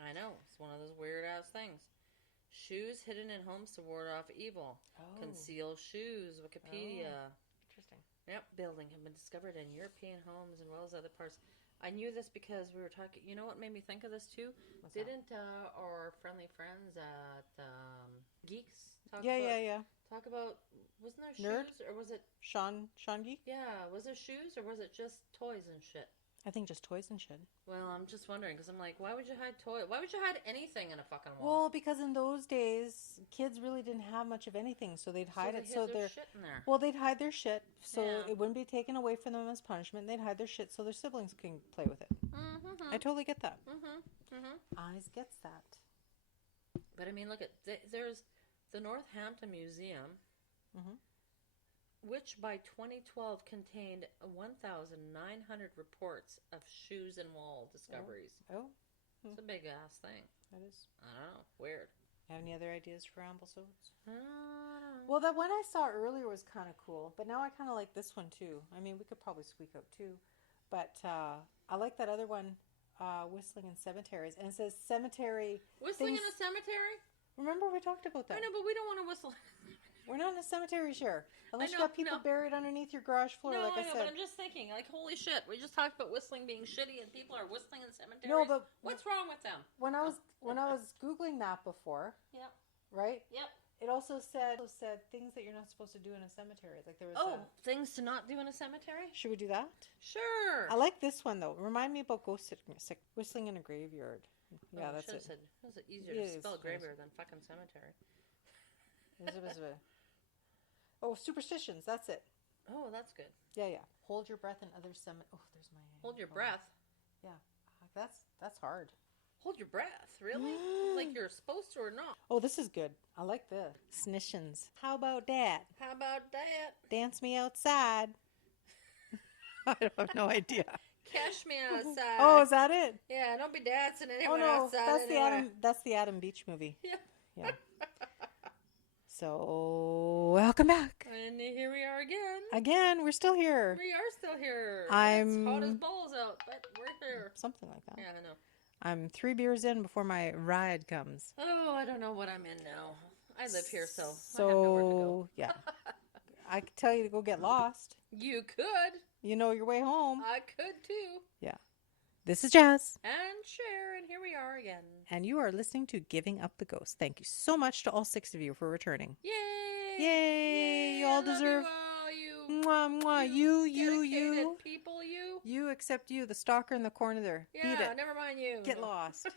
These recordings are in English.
I know. It's one of those weird-ass things. Shoes hidden in homes to ward off evil. Oh. Concealed shoes, Wikipedia. Interesting. Yep, building have been discovered in European homes as well as other parts. I knew this because we were talking. You know what made me think of this too? What's Didn't our friendly friends at Geeks talk talk about, wasn't there Nerd? shoes or was it Sean Geek? Yeah, was there shoes or was it just toys and shit? I think just toys and shit. Well, I'm just wondering because I'm like, why would you hide toys? Why would you hide anything in a fucking wall? Well, because in those days, kids really didn't have much of anything, so they'd hide it. So their shit in there. Well, they'd hide their shit, so Yeah. it wouldn't be taken away from them as punishment. They'd hide their shit so their siblings can play with it. Mm-hmm. I totally get that. Mm-hmm. Mm-hmm. Eyes gets that. But I mean, look at there's the Northampton Museum, Mm-hmm. which by 2012 contained 1,900 reports of shoes and wall discoveries. Oh. It's a big ass thing. That is. I don't know. Weird. Have any other ideas for Ramblesodes? I don't know. Well, that one I saw earlier was kind of cool, but now I kind of like this one too. I mean, we could probably squeak out two, but I like that other one, Whistling in Cemeteries, and it says cemetery. Whistling things... in a cemetery? Remember we talked about that? I know, but we don't want to whistle. We're not in a cemetery, Cher. Unless know, you got people buried underneath your garage floor, No, like I know, said. but I'm just thinking, like, holy shit, we just talked about whistling being shitty and people are whistling in cemeteries. No, but what's wrong with them? When I was Googling that before, Yep. right? Yep. It also said things that you're not supposed to do in a cemetery. Like there was things to not do in a cemetery? Should we do that? Sure. I like this one though. Remind me about whistling in a graveyard. Yeah, that's it. Said, it was easier to spell graveyard than fucking cemetery. Oh, superstitions. That's it. Oh, that's good. Yeah. Hold your breath in other cemeteries. Oh, there's my. Hold your breath. Yeah, that's hard. Hold your breath, really? Like you're supposed to or not? Oh, this is good. I like this. Snissions. How about that? How about that? Dance me outside. I have no idea. Cash me outside. Oh, is that it? Yeah, don't be dancing anywhere outside. That's the Adam Beach movie. Yeah. So, welcome back. And here we are again. Again, we're still here. We are still here. It's hot as balls out, but we're here. Something like that. Yeah, I know. I'm 3 beers in before my ride comes. Oh, I don't know what I'm in now. I live here, so I have nowhere to go. Yeah. I could tell you to go get lost. You could. You know your way home. I could too. Yeah. This is Jas. And Sher, and here we are again. And you are listening to Giving Up the Ghost. Thank you so much to all 6 of you for returning. Yay! Yay! You all deserve... Mwah, mwah. You. People, you. You, except you, the stalker in the corner there. Yeah, Beat it. never mind you. Get lost.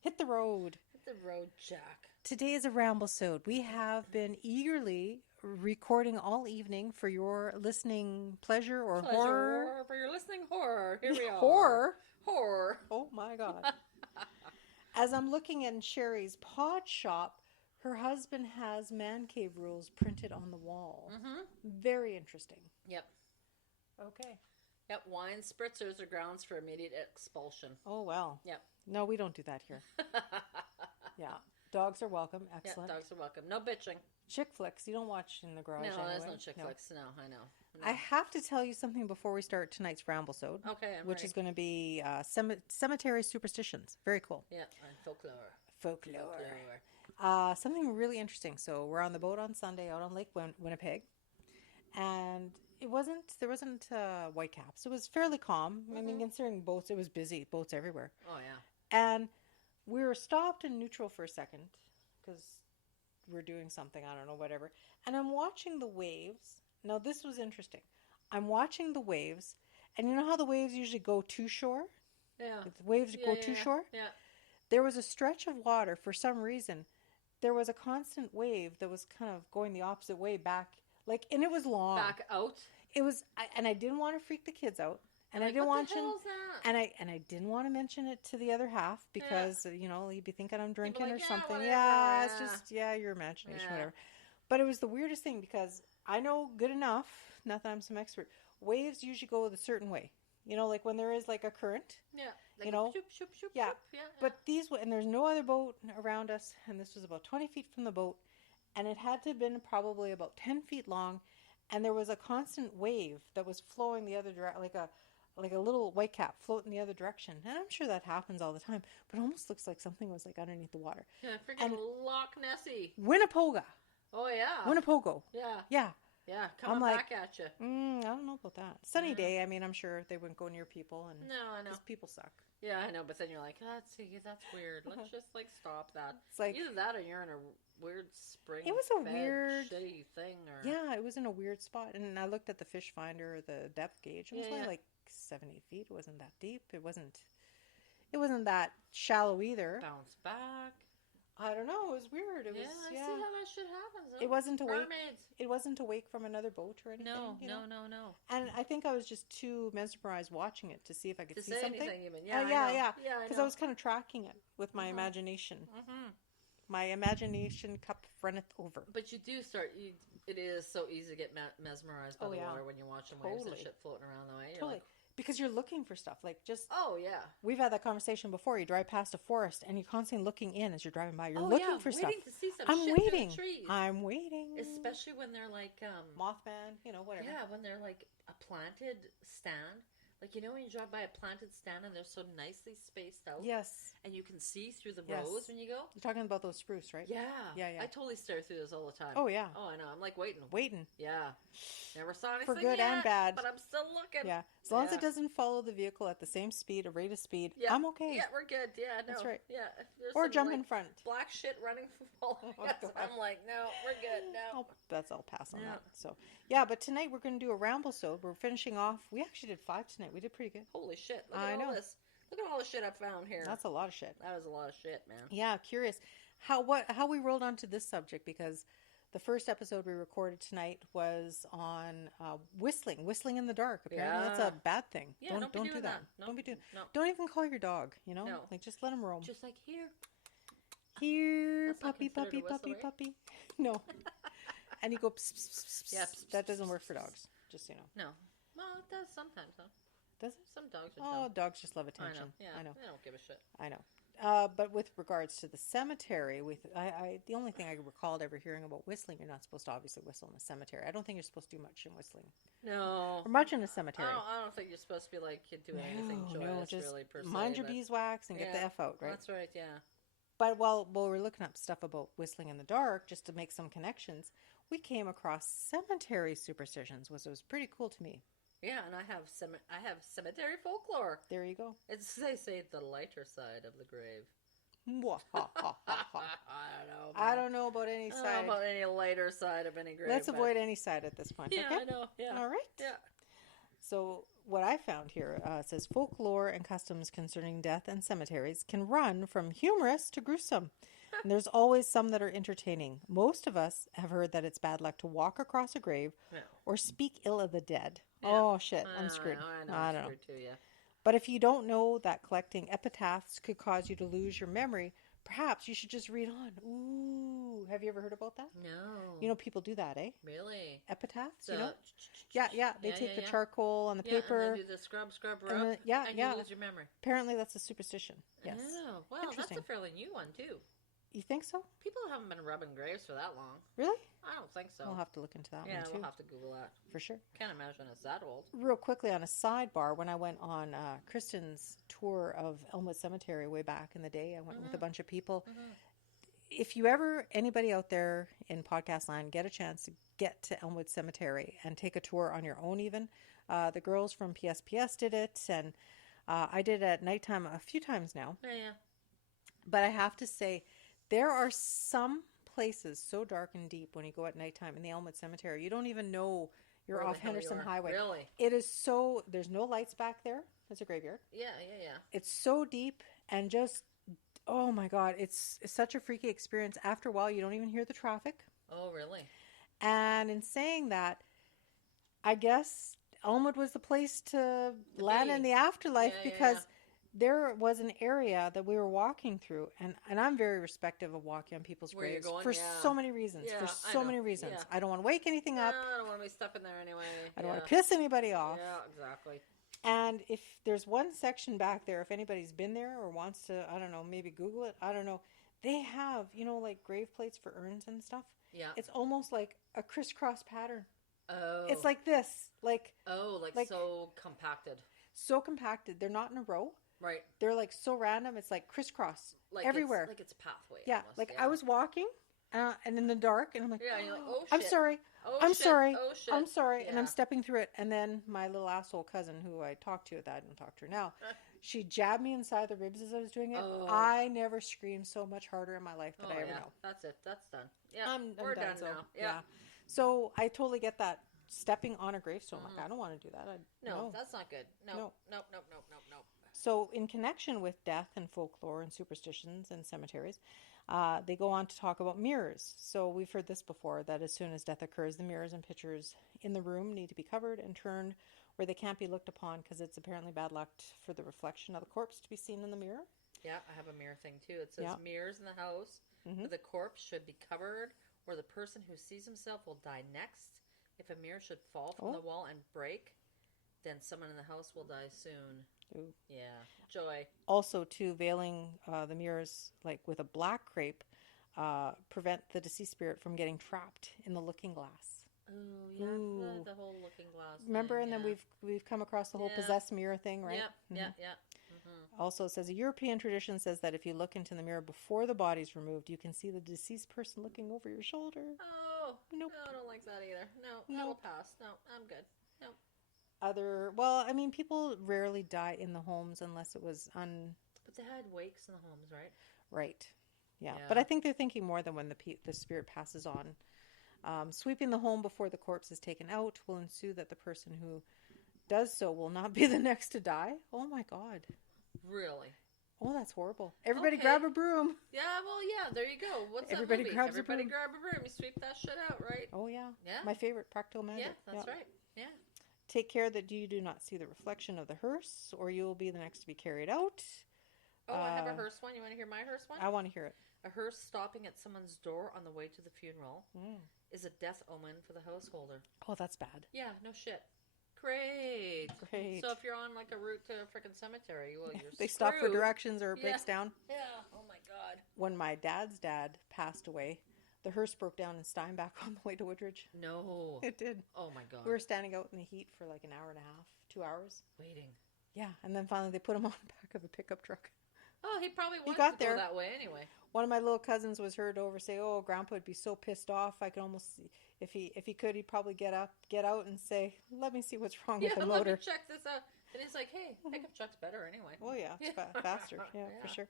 Hit the road. Hit the road, Jack. Today is a Ramblesode. We have been eagerly recording all evening for your listening pleasure or horror. For your listening horror. Here we are. Horror. Oh my God. As I'm looking in Sherry's pod shop, her husband has man cave rules printed on the wall. Mm-hmm. Very interesting. Yep. Okay. Yep. Wine spritzers are grounds for immediate expulsion. Oh, well. Yep. No, we don't do that here. Yeah. Dogs are welcome. Excellent. Yeah, dogs are welcome. No bitching. Chick flicks. You don't watch in the garage No, anyway. there's no chick flicks. No, I know. No. I have to tell you something before we start tonight's Ramblesode. Okay, which is going to be Cemetery Superstitions. Very cool. Yeah, Folklore. Something really interesting. So we're on the boat on Sunday out on Lake Winnipeg. And there wasn't whitecaps. It was fairly calm. Mm-hmm. I mean, considering boats, it was busy. Boats everywhere. Oh, yeah. And we were stopped in neutral for a second because we're doing something, I don't know, whatever. And I'm watching the waves. Now, this was interesting. I'm watching the waves, and you know how the waves usually go to shore? Yeah. The waves go to shore? Yeah. There was a stretch of water, for some reason, there was a constant wave that was kind of going the opposite way back, and it was long. Back out? It was, and I didn't want to freak the kids out. And I didn't want to, and I didn't want to mention it to the other half because he'd be thinking I'm drinking or something. Whatever, it's just your imagination, whatever. But it was the weirdest thing because I know good enough, not that I'm some expert. Waves usually go a certain way, like when there is like a current. Yeah. Like shoop, shoop, shoop, yeah. Yeah. But and there's no other boat around us, and this was about 20 feet from the boat, and it had to have been probably about 10 feet long, and there was a constant wave that was flowing the other direction, like a little white cap floating the other direction. And I'm sure that happens all the time, but it almost looks like something was like underneath the water. Yeah, freaking Loch Nessie. Winnipeg. Oh, yeah. Winnepogo. Yeah. Yeah. Yeah, coming back at you. I don't know about that. Sunny day. I mean, I'm sure they wouldn't go near people. And no, I know. Because people suck. Yeah, I know. But then you're like, that's weird. Let's just like stop that. It's like either that or you're in a weird spring. It was a weird shitty thing. Or yeah, it was in a weird spot. And I looked at the fish finder, the depth gauge. It was only like 7-8 feet. It wasn't that deep. It wasn't that shallow either. Bounce back. I don't know. It was weird. It was, I see how that shit happens. It wasn't awake. Mermaids. It wasn't awake from another boat or anything. No. And I think I was just too mesmerized watching it to see if I could see something. Anything even. Yeah. Because I I was kind of tracking it with my imagination. Mm-hmm. My imagination cup runneth over. But you do start. It is so easy to get mesmerized by the water when you're watching waves and shit floating around the way. You're like, because you're looking for stuff like just. Oh yeah. We've had that conversation before. You drive past a forest and you're constantly looking in as you're driving by. You're looking for stuff. Waiting to see some I'm shit waiting. through the trees. I'm waiting. Especially when they're like Mothman, whatever. Yeah, when they're like a planted stand. Like, when you drive by a planted stand and they're so nicely spaced out. Yes. And you can see through the rows when you go. You're talking about those spruce, right? Yeah. Yeah. I totally stare through those all the time. Oh, yeah. Oh, I know. I'm like waiting. Yeah. Never saw anything for good yet, and bad. But I'm still looking. Yeah. As long as it doesn't follow the vehicle at the same speed, a rate of speed, I'm okay. Yeah, we're good. Yeah, no. That's right. Yeah. Or jump in front. Black shit running from I'm like, no, we're good. No. I'll pass on that. So, yeah, but tonight we're going to do a Ramblesode. We're finishing off. We actually did 5 tonight. We did pretty good. Holy shit. Look at all this. Look at all the shit I found here. That's a lot of shit. That was a lot of shit, man. Yeah, curious how we rolled onto this subject, because the first episode we recorded tonight was on whistling in the dark. Apparently, that's a bad thing. Yeah, don't do that. No, don't be doing. No. Don't even call your dog. No. Like just let him roam. Just like here, puppy. No, and you go. Pss, pss, pss, pss. Yeah, that doesn't work for dogs. Just so you know. No, well, it does sometimes, though. Does it? Some dogs are dumb. Dogs just love attention. I know. Yeah, I know. They don't give a shit. I know. But with regards to the cemetery, the only thing I recalled ever hearing about whistling, you're not supposed to obviously whistle in a cemetery. I don't think you're supposed to do much in whistling. No. Or much in a cemetery. I don't think you're supposed to be like doing anything joyous, just really, per se. mind your beeswax and get the F out, right? That's right, yeah. But while we're looking up stuff about whistling in the dark, just to make some connections, we came across cemetery superstitions, which was pretty cool to me. Yeah, and I have cemetery folklore. There you go. They say the lighter side of the grave. I don't know about any side. I don't know about any lighter side of any grave. Let's avoid any side at this point. Yeah, okay? I know. Yeah. All right. Yeah. So what I found here says folklore and customs concerning death and cemeteries can run from humorous to gruesome. And there's always some that are entertaining. Most of us have heard that it's bad luck to walk across a grave or speak ill of the dead. Yeah. Oh, shit. I'm screwed. I don't know. Too, yeah. But if you don't know that collecting epitaphs could cause you to lose your memory, perhaps you should just read on. Ooh. Have you ever heard about that? No. People do that, eh? Really? Epitaphs, Yeah. They take the charcoal on the paper. And they do the scrub, rub. And you lose your memory. Apparently that's a superstition. Yes. Oh, well, that's a fairly new one, too. You think so? People haven't been rubbing graves for that long. Really? I don't think so. We'll have to look into that one, too. Yeah, we'll have to Google that. For sure. Can't imagine it's that old. Real quickly, on a sidebar, when I went on Kristen's tour of Elmwood Cemetery way back in the day, I went with a bunch of people. Mm-hmm. If you ever, anybody out there in podcast land, get a chance to get to Elmwood Cemetery and take a tour on your own even. The girls from PSPS did it, and I did it at nighttime a few times now. Yeah. But I have to say, there are some places so dark and deep when you go at nighttime in the Elmwood Cemetery. You don't even know you're off Henderson Highway. Really? It is so, there's no lights back there. It's a graveyard. Yeah. It's so deep and just, oh my God, it's such a freaky experience. After a while, you don't even hear the traffic. Oh, really? And in saying that, I guess Elmwood was the place to land in the afterlife because there was an area that we were walking through, and I'm very respectful of walking on people's graves for so many reasons. Yeah. I don't want to wake anything up. I don't want to be stuck in there anyway. I don't want to piss anybody off. Yeah, exactly. And if there's one section back there, if anybody's been there or wants to, I don't know, maybe Google it, I don't know. They have, like grave plates for urns and stuff. Yeah. It's almost like a crisscross pattern. Oh. It's like this. Like so compacted. so compacted. They're not in a row. Right. They're like so random. It's like crisscross Like everywhere. It's a pathway. Yeah. Almost. Like I was walking and in the dark and I'm like, yeah, and you're like, oh, shit. I'm sorry. Oh, I'm shit. sorry. Oh, shit. I'm sorry. Yeah. And I'm stepping through it. And then my little asshole cousin who I talked to at that, I don't talk to her now. She jabbed me inside the ribs as I was doing it. Oh. I never screamed so much harder in my life than I ever know. That's it. That's done. Yeah. We're done now. Yeah. So I totally get that. Stepping on a gravestone, like, I don't want to do that. No, that's not good. No. So in connection with death and folklore and superstitions and cemeteries, they go on to talk about mirrors. So we've heard this before, that as soon as death occurs, the mirrors and pictures in the room need to be covered and turned where they can't be looked upon because it's apparently bad luck for the reflection of the corpse to be seen in the mirror. Yeah, I have a mirror thing too. It says mirrors in the house where the corpse should be covered, or the person who sees himself will die next. If a mirror should fall from the wall and break, then someone in the house will die soon. Ooh. Yeah. Joy. Also, too, veiling the mirrors like with a black crepe prevent the deceased spirit from getting trapped in the looking glass. Oh, yeah. Ooh. The whole looking glass. Remember, thing, and then we've come across the whole possessed mirror thing, right? Yeah. Also, it says a European tradition says that if you look into the mirror before the body's removed, you can see the deceased person looking over your shoulder. Oh, nope. No, I don't like that either. No, that'll pass. No, I'm good. No. Well, I mean, people rarely die in the homes unless it was But they had wakes in the homes, right? Right. Yeah. But I think they're thinking more than when the spirit passes on. Sweeping the home before the corpse is taken out will ensue that the person who does so will not be the next to die. Oh my God. Really? Oh, that's horrible. Everybody grab a broom. Yeah, well, yeah, there you go. What's Everybody that movie? grabs Everybody a broom. grab a broom. You sweep that shit out, right? Oh, yeah. Yeah. My favorite, Practical Magic. Yeah, that's right. Yeah. Take care that you do not see the reflection of the hearse, or you will be the next to be carried out. Oh, I have a hearse one. You want to hear my hearse one? I want to hear it. A hearse stopping at someone's door on the way to the funeral is a death omen for the householder. Oh, that's bad. Yeah, no shit. Great. So if you're on like a route to a freaking cemetery, well, you're they stop for directions or it breaks down. Yeah. Oh my God. When my dad's dad passed away, the hearse broke down in Steinbach on the way to Woodridge. No. It did. Oh my God. We were standing out in the heat for like an hour and a half, 2 hours. Waiting. Yeah, and then finally they put him on the back of a pickup truck. Oh, he probably wanted to go that way anyway. One of my little cousins was heard over say, "Oh, Grandpa would be so pissed off. I could almost see if he could, he'd probably get out, and say, let me see what's wrong with the motor. Let me check this out." And he's like, "Hey, pickup truck's better anyway." Oh yeah, it's faster. Yeah, for sure.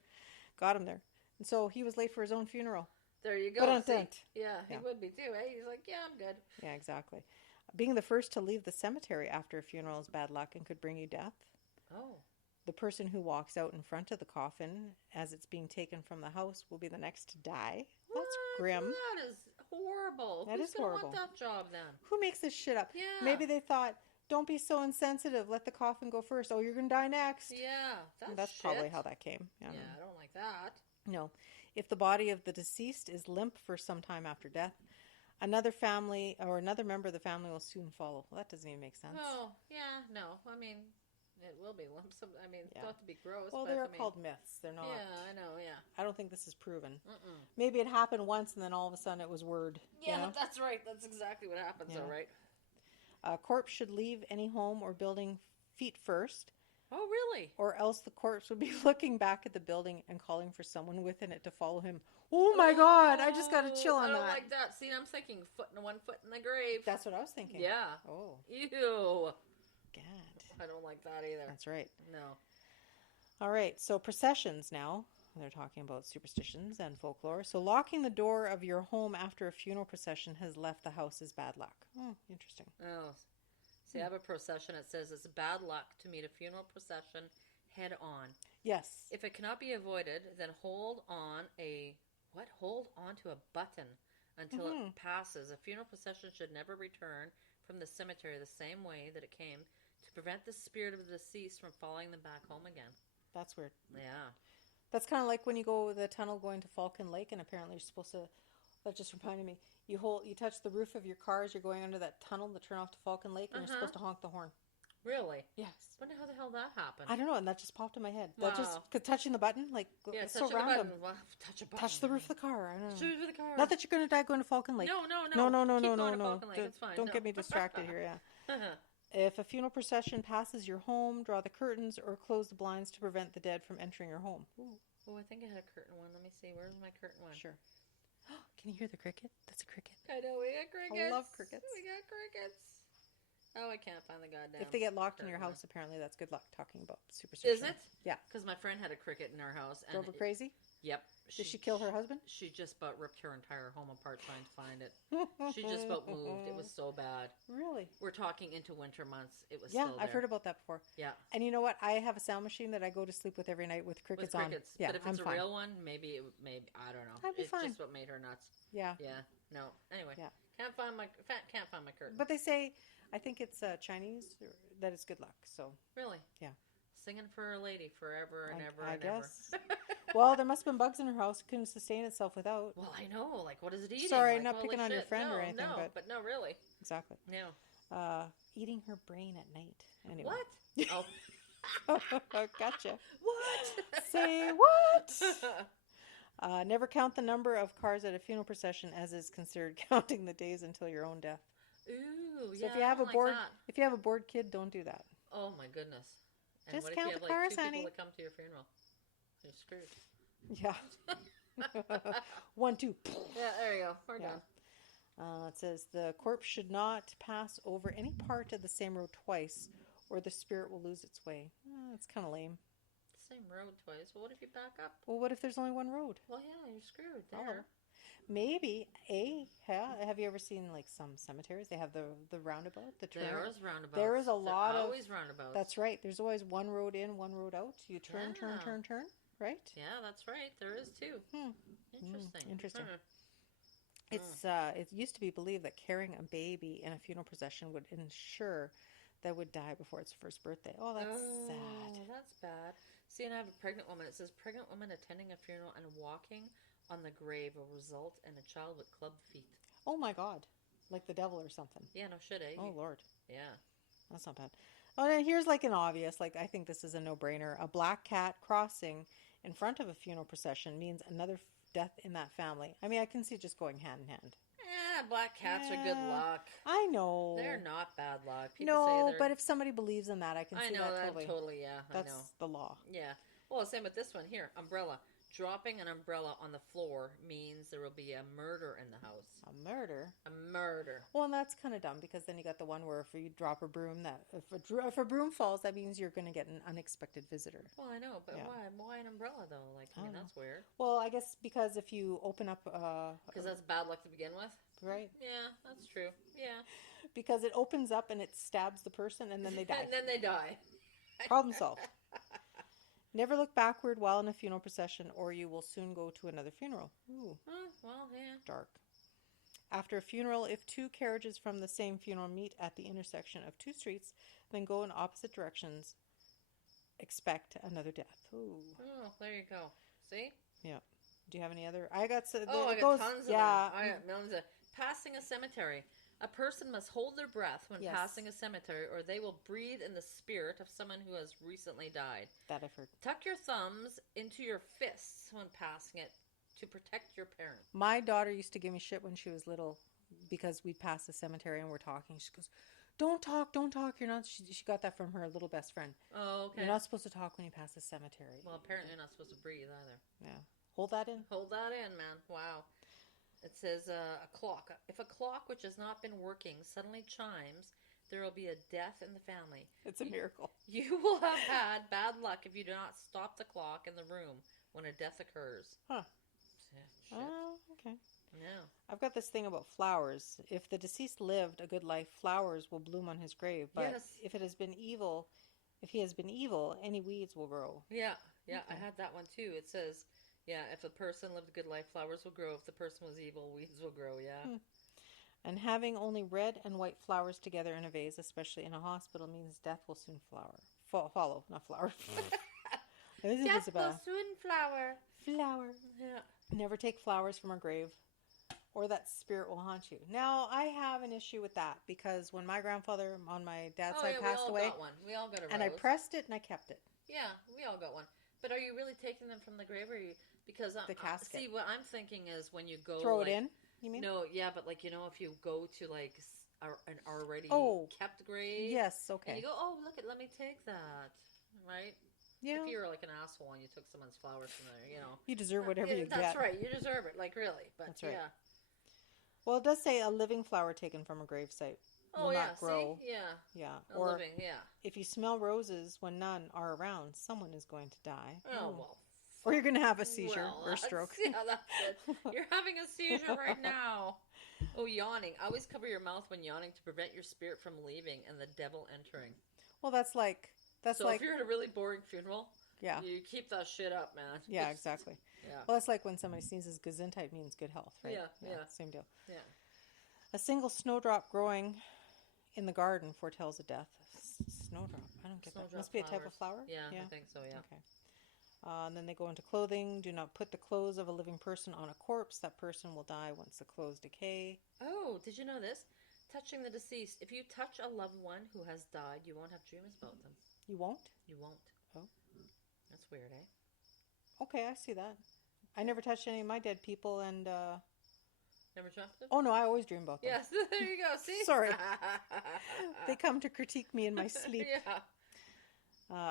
Got him there, and so he was late for his own funeral. There you go. Yeah, he would be too. Eh? He's like, "Yeah, I'm good." Yeah, exactly. Being the first to leave the cemetery after a funeral is bad luck and could bring you death. Oh. The person who walks out in front of the coffin as it's being taken from the house will be the next to die. That's grim. That is horrible. Who's gonna horrible. Want that job then? Who makes this shit up? Yeah. Maybe they thought, don't be so insensitive. Let the coffin go first. Oh, you're going to die next. Yeah. That's probably how that came. Yeah, I don't like that. No. If the body of the deceased is limp for some time after death, another family or another member of the family will soon follow. Well, that doesn't even make sense. Oh, yeah, no. I mean, it will be lump sum. I mean, it's not to be gross. Well, they're called myths. They're not. Yeah, I know, yeah. I don't think this is proven. Maybe it happened once and then all of a sudden it was word. Yeah, you know? That's right. That's exactly what happens, all right. A corpse should leave any home or building feet first. Oh, really? Or else the corpse would be looking back at the building and calling for someone within it to follow him. Oh my God, I just got a chill on that. I don't like that. See, I'm thinking one foot in the grave. That's what I was thinking. Yeah. Oh. Ew. God. I don't like that either. That's right. No. All right, so processions now. They're talking about superstitions and folklore. So locking the door of your home after a funeral procession has left the house as bad luck. Oh, interesting. Oh. See, I have a procession. It says it's bad luck to meet a funeral procession head on. Yes. If it cannot be avoided, then hold on to a button until it passes. A funeral procession should never return from the cemetery the same way that it came to prevent the spirit of the deceased from following them back home again. That's weird. Yeah. That's kind of like when you go the tunnel going to Falcon Lake, and apparently you're supposed to. That just reminded me. You touch the roof of your car as you're going under that tunnel to turn off to Falcon Lake, and you're supposed to honk the horn. Really? Yes. Wonder how the hell that happened. I don't know, and that just popped in my head. Wow. That just touching the button, like it's so random. The button. Well, touch a button. Touch the roof of the car. I don't know. Touch the roof of the car. Not that you're going to die going to Falcon Lake. No. No. Keep going to Falcon Lake. It's fine. Don't get me distracted here. Yeah. If a funeral procession passes your home, draw the curtains or close the blinds to prevent the dead from entering your home. Ooh. Oh, I think I had a curtain one. Let me see. Where's my curtain one? Sure. Can you hear the cricket? That's a cricket. I know, we got crickets. I love crickets. We got crickets. Oh, I can't find the goddamn. If they get locked in your curtain house, apparently that's good luck talking about superstition. Is it? Yeah. Because my friend had a cricket in our house. And Drove her crazy? Yep. Did she kill her husband? She just about ripped her entire home apart trying to find it. She just about moved. It was so bad. Really? We're talking into winter months. It was Yeah, still there. I've heard about that before. Yeah. And you know what? I have a sound machine that I go to sleep with every night with crickets, on. Yeah, but if it's I'm a fine. real one, maybe I don't know. I'd be it's fine. just what made her nuts. Yeah. Yeah. No. Anyway. Yeah. Can't find my curtain. But they say, I think it's Chinese, that it's good luck. So. Really? Yeah. Singing for a lady forever and ever I and guess. ever. Well, there must have been bugs in her house. It couldn't sustain itself without. Well, I know. Like, what is it eating? Sorry, like, not holy picking on your shit. friend no, or anything, no, but no, really. Exactly. No. Eating her brain at night. Anyway. What? Oh. Gotcha. What? Say what? Never count the number of cars at a funeral procession, as is considered counting the days until your own death. Ooh, So yeah. if you have I a don't bored, like that. if you have a bored kid, don't do that. Oh my goodness. And Just what count if you the have like cars, two honey. people that come to your funeral? You're screwed. Yeah. 1, 2. Yeah, there you go. We're Yeah. done. It says the corpse should not pass over any part of the same road twice, or the spirit will lose its way. It's kind of lame. Same road twice. Well, what if you back up? Well, what if there's only one road? Well, yeah, you're screwed Oh. there. Maybe have you ever seen like some cemeteries? They have the roundabout, the turn. There is roundabouts. There is a lot of always roundabouts. That's right. There's always one road in, one road out. You turn, Yeah. turn, right? Yeah, that's right. There is too. Interesting. Interesting. Hmm. It used to be believed that carrying a baby in a funeral procession would ensure that it would die before its first birthday. Oh, that's sad. That's bad. See, and I have a pregnant woman. It says pregnant woman attending a funeral and walking on the grave will result in a child with clubbed feet. Oh my God, like the devil or something. Yeah, no shit, eh? Oh Lord. Yeah. That's not bad. Oh, and here's like an obvious, like I think this is a no-brainer. A black cat crossing in front of a funeral procession means another death in that family. I mean, I can see it just going hand in hand. Black cats are good luck. I know. They're not bad luck. People No, say but if somebody believes in that, I can see that totally. Totally, yeah. That's I know. the law. Yeah. Well, same with this one here. Umbrella. Dropping an umbrella on the floor means there will be a murder in the house. A murder? A murder. Well, and that's kind of dumb because then you got the one where if you drop a broom, if a broom falls, that means you're going to get an unexpected visitor. Well, I know, but Yeah. why an umbrella though? Like, I mean, that's weird. Well, I guess because if you open up, because that's bad luck to begin with. Right? Yeah, that's true. Yeah. Because it opens up and it stabs the person and then they die. And then they die. Problem solved. Never look backward while in a funeral procession or you will soon go to another funeral. Ooh. Well, yeah. Dark. After a funeral, if two carriages from the same funeral meet at the intersection of two streets, then go in opposite directions, expect another death. Ooh. Oh, there you go. See? Yeah. Do you have any other? I got I got tons of them. Yeah. I got millions of. Passing a cemetery. A person must hold their breath when Yes. passing a cemetery, or they will breathe in the spirit of someone who has recently died. That I've heard. Tuck your thumbs into your fists when passing it to protect your parent. My daughter used to give me shit when she was little because we'd pass the cemetery and we're talking. She goes, don't talk. You're not. She got that from her little best friend. Oh, okay. You're not supposed to talk when you pass the cemetery. Well, apparently you're not supposed to breathe either. Yeah. Hold that in. Hold that in, man. Wow. It says a clock. If a clock which has not been working suddenly chimes, there will be a death in the family. It's a miracle. You will have had bad luck if you do not stop the clock in the room when a death occurs. Huh. Yeah, Oh, okay. No. I've got this thing about flowers. If the deceased lived a good life, flowers will bloom on his grave. But Yes. if he has been evil, any weeds will grow. Yeah, Okay. I had that one too. It says, yeah, if a person lived a good life, flowers will grow. If the person was evil, weeds will grow, yeah. And having only red and white flowers together in a vase, especially in a hospital, means death will soon follow, not flower. Death will soon flower. Flower. Yeah. Never take flowers from a grave, or that spirit will haunt you. Now, I have an issue with that because when my grandfather on my dad's side passed away, We all got a rose. and I pressed it and I kept it. Yeah, we all got one. But are you really taking them from the grave, or are you? Because The casket. see, what I'm thinking is when you go Throw like, it in. You mean? No, yeah, but like if you go to like an already Oh, kept grave. yes, And okay. you go, oh, look, let me take that. Right? Yeah. If you were like an asshole and you took someone's flowers from there, you know. You deserve whatever you That's get. right. You deserve it. Like, really. But, That's right. yeah. Well, it does say a living flower taken from a gravesite will not grow. See? Yeah. Yeah. Or living, yeah. If you smell roses when none are around, someone is going to die. Oh, well. Or you're going to have a seizure or stroke. Yeah, that's it. You're having a seizure right now. Oh, yawning. Always cover your mouth when yawning to prevent your spirit from leaving and the devil entering. Well, that's like... So if you're at a really boring funeral, yeah, you keep that shit up, man. Yeah, exactly. Yeah. Well, that's like when somebody sneezes, Gesundheit means good health, right? Yeah. Same deal. Yeah. A single snowdrop growing in the garden foretells a death. Snowdrop? I don't get that. Must be a type of flower? Yeah, I think so, yeah. Okay. And then they go into clothing. Do not put the clothes of a living person on a corpse. That person will die once the clothes decay. Oh, did you know this? Touching the deceased. If you touch a loved one who has died, you won't have dreams about them. You won't? You won't. Oh. That's weird, eh? Okay, I see that. I never touched any of my dead people and... Never dreamt them? Oh, no, I always dream about them. Yes, there you go, see? Sorry. They come to critique me in my sleep. Yeah.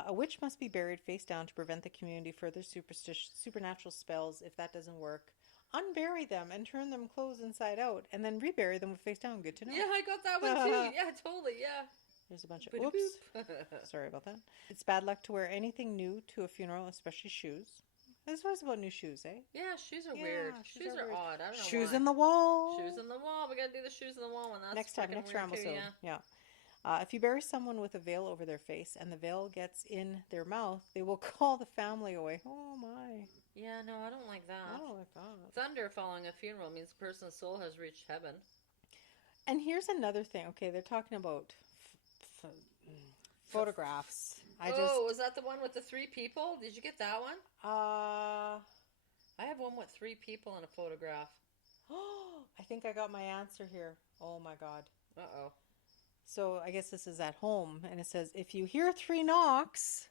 A witch must be buried face down to prevent the community further supernatural spells. If that doesn't work, unbury them and turn them clothes inside out, and then rebury them with face down. Good to know. Yeah, I got that one too. Yeah, totally, yeah. There's a bunch of... Oops. Sorry about that. It's bad luck to wear anything new to a funeral, especially shoes. It's always about new shoes, eh? Yeah, shoes are weird. Shoes are odd. I don't know Shoes why. in the wall. Shoes in the wall. We gotta do the shoes in the wall one. That's next time, next Ramblesode. Yeah. If you bury someone with a veil over their face and the veil gets in their mouth, they will call the family away. Oh my. Yeah, no, I don't like that. I don't like that. Thunder following a funeral means the person's soul has reached heaven. And here's another thing. Okay, they're talking about photographs. Was that the one with the 3 people? Did you get that one? I have one with 3 people in a photograph. I think I got my answer here. Oh my god. Uh-oh. So I guess this is at home, and it says, if you hear 3 knocks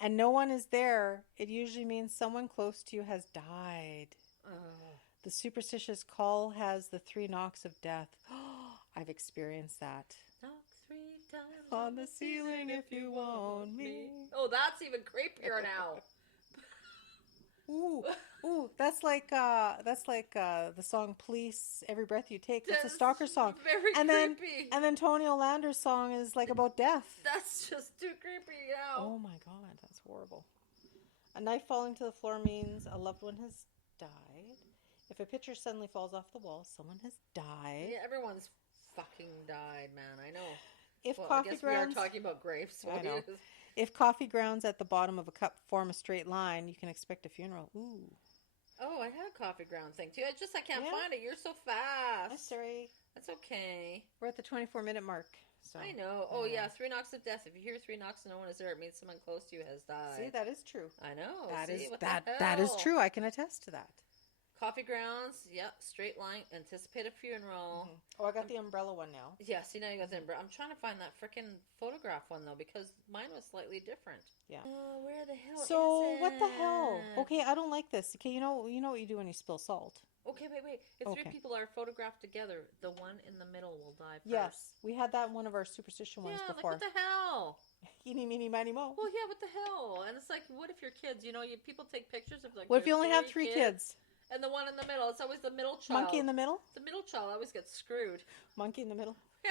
and no one is there, it usually means someone close to you has died. The superstitious call has the 3 knocks of death. I've experienced that. Knock 3 times on the ceiling if you want me. Oh, that's even creepier now. Ooh, that's like the song "Police Every Breath You Take." That's a stalker song. Very creepy. And then Tony Olander's song is like about death. That's just too creepy now. Oh my god, that's horrible. A knife falling to the floor means a loved one has died. If a picture suddenly falls off the wall, someone has died. Yeah, everyone's fucking died, man. I know. If I guess we are talking about graves. So I know. If coffee grounds at the bottom of a cup form a straight line, you can expect a funeral. Ooh. Oh, I had a coffee ground thing too. I can't find it. You're so fast. I'm sorry. That's okay. We're at the 24-minute mark. So I know. Oh yeah, 3 knocks of death. If you hear 3 knocks and no one is there, it means someone close to you has died. See, that is true. I know. That is true. I can attest to that. Coffee grounds, straight line, anticipate a funeral. Mm-hmm. Oh, I got the umbrella one now. Yeah, see, now you got the umbrella. I'm trying to find that freaking photograph one, though, because mine was slightly different. Yeah. Oh, where the hell is it? So, what the hell? Okay, I don't like this. Okay, you know what you do when you spill salt? Okay, wait. If 3 people are photographed together, the one in the middle will die first. Yes, we had that in one of our superstition ones before. Like, what the hell? Eeny, meeny, miny, mo. Well, yeah, what the hell? And it's like, what if your kids, people take pictures of, like, what if you only have 3 kids? And the one in the middle, it's always the middle child. Monkey in the middle? The middle child always gets screwed. Monkey in the middle? Yeah.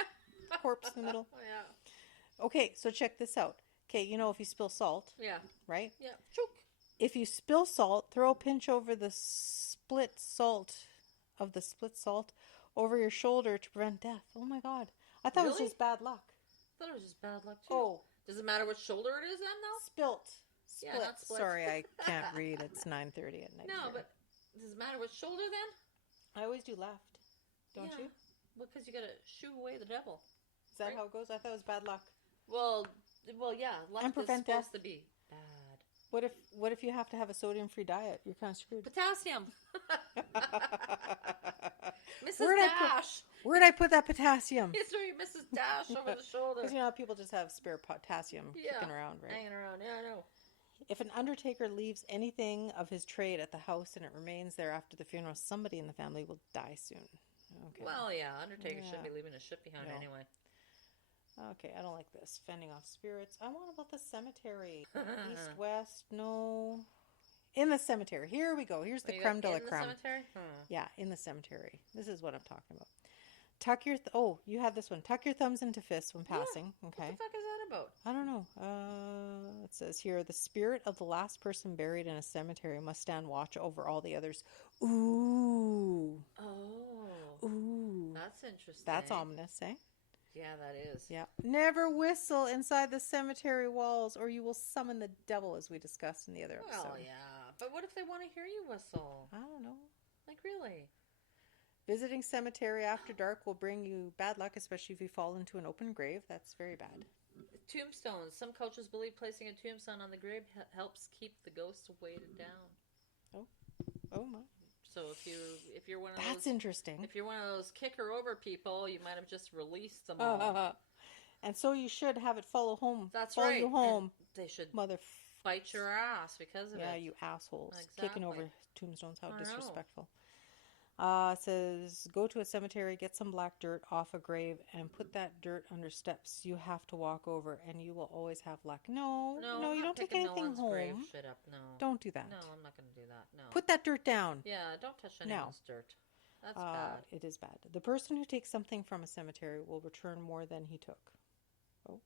Corpse in the middle? Oh, yeah. Okay, so check this out. Okay, if you spill salt. Yeah. Right? Yeah. Chook. If you spill salt, throw a pinch over the split salt over your shoulder to prevent death. Oh my god. I thought it was just bad luck. I thought it was just bad luck too. Oh. Does it matter which shoulder it is then though? Split. Yeah, not split. Sorry, I can't read. It's 9:30 at night. No, but does it matter which shoulder then? I always do left. Don't you? Because you gotta shoo away the devil. Is that how it goes? I thought it was bad luck. Well, yeah. Left and prevent is supposed death. to be bad. What if you have to have a sodium-free diet? You're kind of screwed. Potassium. Mrs. Dash. Where'd I put that potassium? You threw your Mrs. Dash over the shoulder. Because how people just have spare potassium kicking around, right? Hanging around. Yeah, I know. If an undertaker leaves anything of his trade at the house and it remains there after the funeral, somebody in the family will die soon. Oh. Okay. Well, yeah, Undertaker should Yeah. be leaving a ship behind No. anyway. Okay, I don't like this. Fending off spirits. I want about the cemetery. East, west, no. In the cemetery. Here we go. Here's the creme de la In the creme. cemetery? Yeah, in the cemetery. This is what I'm talking about. You had this one. Tuck your thumbs into fists when passing. Yeah. Okay. What the fuck is that about? I don't know. It says here, the spirit of the last person buried in a cemetery must stand watch over all the others. Ooh. Oh. Ooh. That's interesting. That's ominous, eh? Yeah, that is. Yeah. Never whistle inside the cemetery walls or you will summon the devil, as we discussed in the other episode. Well, yeah. But what if they want to hear you whistle? I don't know. Like, really? Visiting cemetery after dark will bring you bad luck, especially if you fall into an open grave. That's very bad. Tombstones. Some cultures believe placing a tombstone on the grave helps keep the ghosts weighted down. Oh my. So if you're one of That's those, interesting. If you're one of those kicker over people, you might have just released them all. And so you should have it follow home. That's follow right. you home. And they should Mother bite your ass because of it. Yeah, you assholes. Exactly. Kicking over tombstones. How I disrespectful. It says, go to a cemetery, get some black dirt off a grave, and put that dirt under steps you have to walk over, and you will always have luck. No, you don't take anything home. Grave shit up. No. Don't do that. No, I'm not going to do that. No. Put that dirt down. Yeah, don't touch anyone's dirt. That's bad. It is bad. The person who takes something from a cemetery will return more than he took. Oh.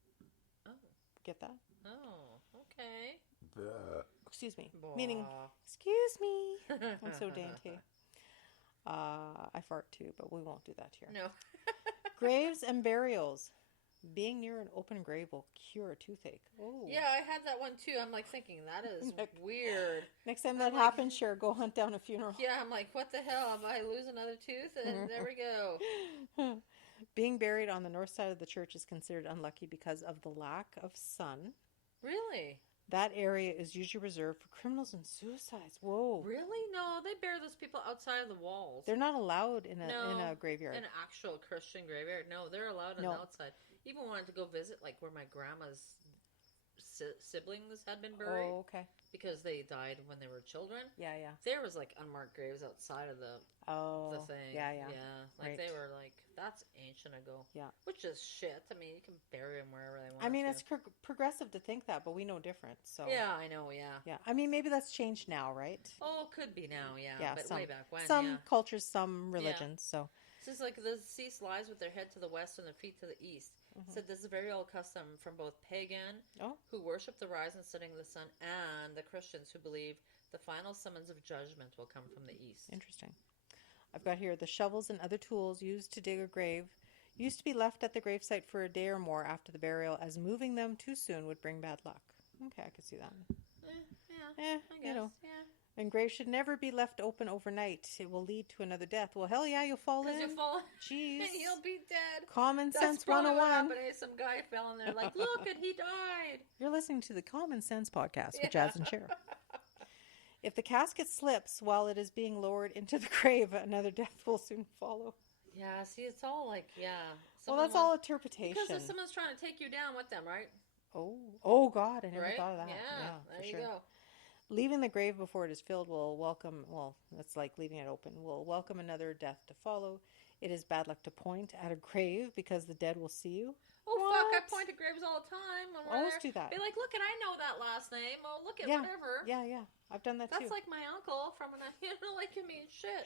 Get that? Oh, okay. Excuse me. Blah. Meaning, excuse me. I'm so dainty. I fart too, but we won't do that here. No. Graves and burials. Being near an open grave will cure a toothache. Oh. Yeah, I had that one too. I'm like thinking, that is weird. Next time that happens, Cher, go hunt down a funeral. Yeah, I'm like, what the hell? If I lose another tooth? And there we go. Being buried on the north side of the church is considered unlucky because of the lack of sun. Really? That area is usually reserved for criminals and suicides. Whoa. Really? No, they bury those people outside of the walls. They're not allowed in a graveyard. In an actual Christian graveyard. No, they're allowed on the outside. Even wanted to go visit, like, where my grandma's siblings had been buried. Oh, okay. Because they died when they were children. Yeah. There was, like, unmarked graves outside of the thing. Yeah. Like, right. they were like, that's ancient ago. Yeah. Which is shit. I mean, you can bury them wherever they want. I mean, it's progressive to think that, but we know different. So yeah, I know, yeah. Yeah. I mean, maybe that's changed now, right? Oh, could be now, yeah. Yeah, but way back when, some cultures, some religions, so. It's just like the deceased lies with their head to the west and their feet to the east. Said this is a very old custom from both pagan, who worship the rise and setting of the sun, and the Christians who believe the final summons of judgment will come from the east. Interesting. I've got here, the shovels and other tools used to dig a grave used to be left at the gravesite for a day or more after the burial, as moving them too soon would bring bad luck. Okay, I can see that. I guess, yeah. And graves should never be left open overnight. It will lead to another death. Well, hell yeah, you'll fall in. Because you'll fall Jeez. and you'll be dead. Common Sense That's probably 101. what happened. Some guy fell in there like, look, and he died. You're listening to the Common Sense podcast with Jas and Sher. If the casket slips while it is being lowered into the grave, another death will soon follow. Yeah, see, it's all like, Well, that's all interpretation. Because if someone's trying to take you down with them, right? Oh God, I never thought of that. Yeah, there you go. Leaving the grave before it is filled will welcome, that's like leaving it open, will welcome another death to follow. It is bad luck to point at a grave because the dead will see you. Oh, fuck, I point at graves all the time. Always do that. Be like, look, and I know that last name. Oh, look at whatever. Yeah. I've done that too. That's like my uncle from like him mean shit.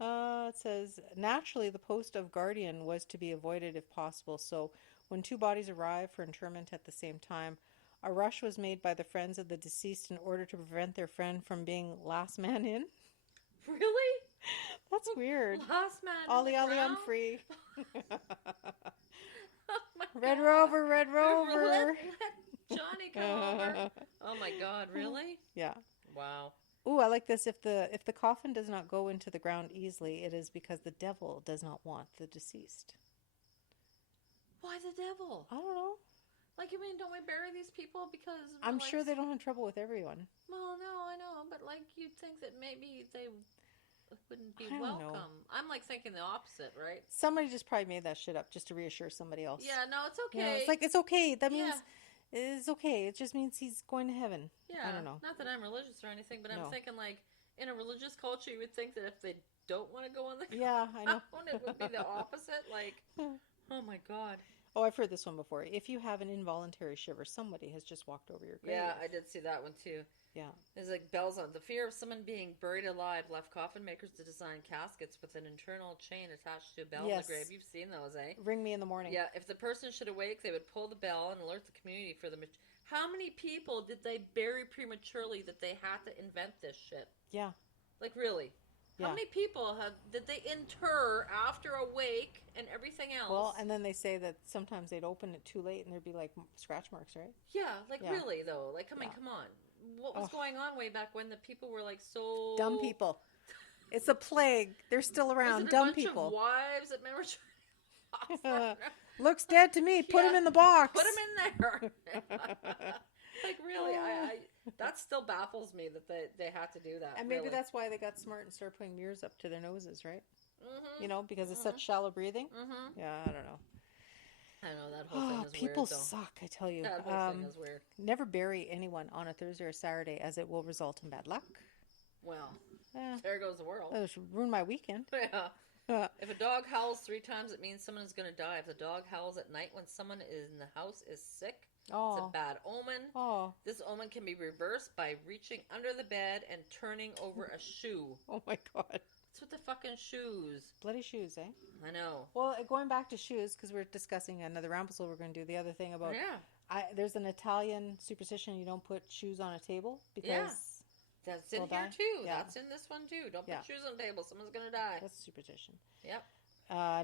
It says, naturally, the post of guardian was to be avoided if possible. So when two bodies arrived for interment at the same time, a rush was made by the friends of the deceased in order to prevent their friend from being last man in. Really? That's weird. Last man Ollie, in the Ollie, ground? I'm free. Oh Red Rover, Red Rover. Let Johnny come over. Oh my God, really? Yeah. Wow. Ooh, I like this. If the coffin does not go into the ground easily, it is because the devil does not want the deceased. Why the devil? I don't know. Like, you mean, don't we bury these people because... I'm sure they don't have trouble with everyone. Well, no, I know. But, like, you'd think that maybe they wouldn't be I don't welcome. know. I'm, like, thinking the opposite, right? Somebody just probably made that shit up just to reassure somebody else. Yeah, no, it's okay. You know, it's like, it's okay. That means it's okay. It just means he's going to heaven. Yeah. I don't know. Not that I'm religious or anything, but I'm thinking, like, in a religious culture, you would think that if they don't want to go on the Yeah, I know. ground, it would be the opposite. Like, oh my God. Oh, I've heard this one before. If you have an involuntary shiver, somebody has just walked over your grave. Yeah, I did see that one too. Yeah. There's like bells on. The fear of someone being buried alive left coffin makers to design caskets with an internal chain attached to a bell in the grave. You've seen those, eh? Ring me in the morning. Yeah, if the person should awake, they would pull the bell and alert the community for the... How many people did they bury prematurely that they had to invent this shit? Yeah. Like, really? How many people did they inter after a wake and everything else? Well, and then they say that sometimes they'd open it too late and there'd be like scratch marks, right? Yeah, like really though. Like, I mean, come on. What was going on way back when the people were like so dumb people? It's a plague. They're still around. Was it dumb a bunch people. Of wives that men were trying to looks dead to me. Put him in the box. Put him in there. Like, really, I that still baffles me that they had to do that. And maybe that's why they got smart and started putting mirrors up to their noses, right? Mm-hmm. You know, because it's such shallow breathing. Mm-hmm. Yeah, I don't know. I know that whole thing is people weird. People suck, I tell you. That whole thing is weird. Never bury anyone on a Thursday or Saturday, as it will result in bad luck. Well, there goes the world. That should ruin my weekend. Yeah. If a dog howls 3 times, it means someone is going to die. If the dog howls at night when someone in the house is sick, it's a bad omen. This omen can be reversed by reaching under the bed and turning over a shoe. Oh my God. What's with the fucking shoes? Bloody shoes, eh? I know. Well, going back to shoes, because we're discussing another Ramblesode, we're going to do the other thing about... Yeah. There's an Italian superstition, you don't put shoes on a table because... Yeah. That's in here too. Yeah. That's in this one too. Don't put shoes on the table. Someone's going to die. That's a superstition. Yep.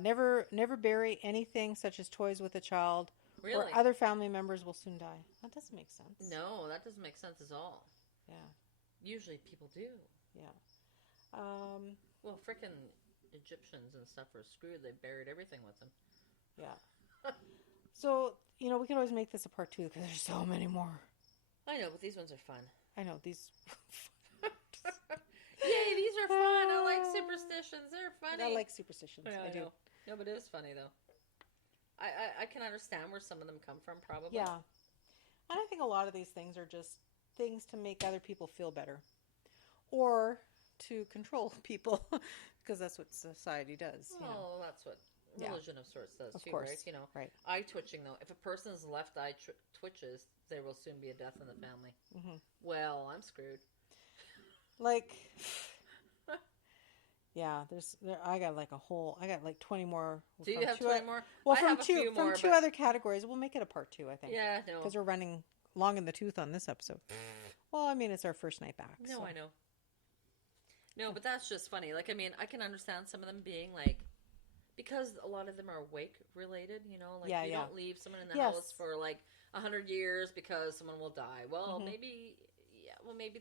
Never bury anything such as toys with a child. Really? Or other family members will soon die. That doesn't make sense. No, that doesn't make sense at all. Yeah. Usually people do. Yeah. Well, frickin' Egyptians and stuff were screwed. They buried everything with them. Yeah. So, we can always make this a part 2 because there's so many more. I know, but these ones are fun. I know, these... Yay, these are fun. I like superstitions. They're funny. I like superstitions. Yeah, I do. No, but it is funny, though. I can understand where some of them come from, probably. Yeah. And I think a lot of these things are just things to make other people feel better. Or to control people. Because that's what society does. Well, that's what religion of sorts does, of too, course. Right? Right. Eye twitching, though. If a person's left eye twitches, there will soon be a death in the family. Mm-hmm. Well, I'm screwed. Like... Yeah, I got like 20 more. Do you have 20 more? Well, from two other categories. We'll make it a part 2, I think. Yeah, no. Because we're running long in the tooth on this episode. Well, I mean, it's our first night back. No, so. I know. No, but that's just funny. Like, I mean, I can understand some of them being like, because a lot of them are wake related, like you don't leave someone in the house for like 100 years because someone will die. Well, maybe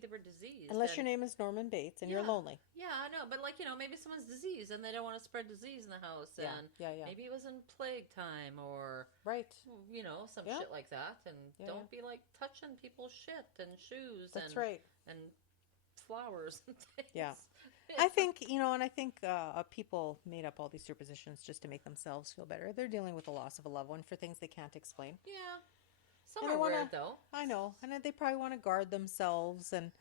they were diseased. Unless your name is Norman Bates and you're lonely. Yeah, I know. But maybe someone's diseased and they don't want to spread disease in the house. And maybe it was in plague time or... Right. Some shit like that. And don't be like touching people's shit and shoes. That's right. And flowers and things. Yeah. I think, and I think people made up all these superstitions just to make themselves feel better. They're dealing with the loss of a loved one for things they can't explain. Yeah. Some are weird, though. I know. And they probably want to guard themselves and,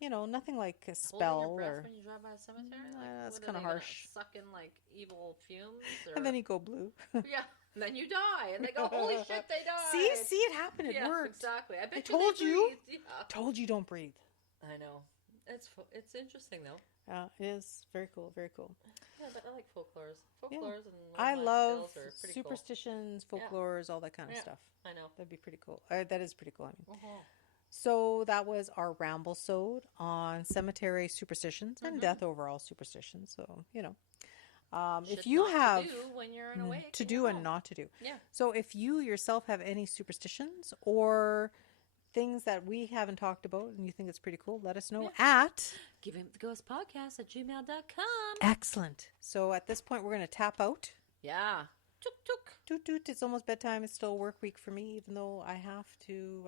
nothing like a spell. Holding your breath when you drive by a cemetery? That's kind of harsh. Suck in, like, evil fumes? Or... And then you go blue. Yeah. And then you die. And they go, holy shit, they died. See it happened. It worked. Exactly. I told you. Yeah. Told you don't breathe. I know. It's interesting, though. It is very cool. Very cool. Yeah, but I like folklores. Folklores and I love are superstitions, folklores, all that kind of stuff. I know. That'd be pretty cool. That is pretty cool. I mean. So that was our Ramblesode on cemetery superstitions and death overall superstitions. So, if you have to do when you're in a wake, to do and not to do. Yeah. So if you yourself have any superstitions or things that we haven't talked about and you think it's pretty cool, let us know at Givinguptheghostpodcast@gmail.com. Excellent. So at this point, we're going to tap out. Yeah. Toot toot. Toot toot. It's almost bedtime. It's still work week for me, even though I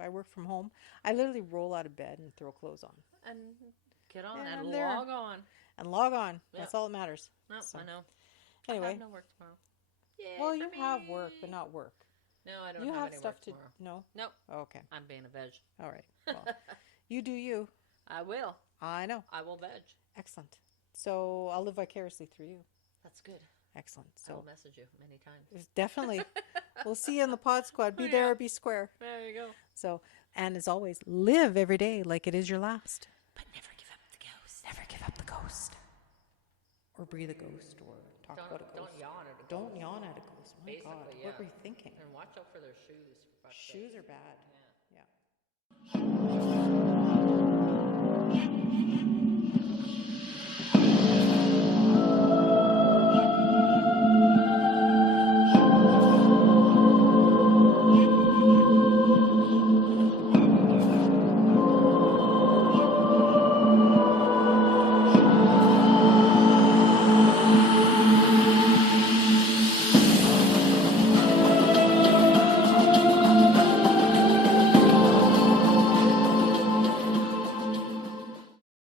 work from home. I literally roll out of bed and throw clothes on. And get on and log on. And log on. Yep. That's all that matters. No, so. I know. Anyway. I have no work tomorrow. Yay, well, you have work, but not work. No, I don't have any stuff work tomorrow. No? Nope. Oh, okay. I'm being a veg. All right. Well, you do you. I will. I know. I will veg. Excellent. So I'll live vicariously through you. That's good. Excellent. I So will message you many times. definitely. We'll see you in the pod squad. Be there or be square. There you go. So, and as always, live every day like it is your last. But never give up the ghost. Never give up the ghost. Or breathe a ghost or talk about a ghost. Don't yawn at a ghost. Don't yawn at a ghost. My Basically, God, yeah. what were you thinking? And watch out for their shoes. For fuck's Shoes sake. are bad. Yeah. Yeah.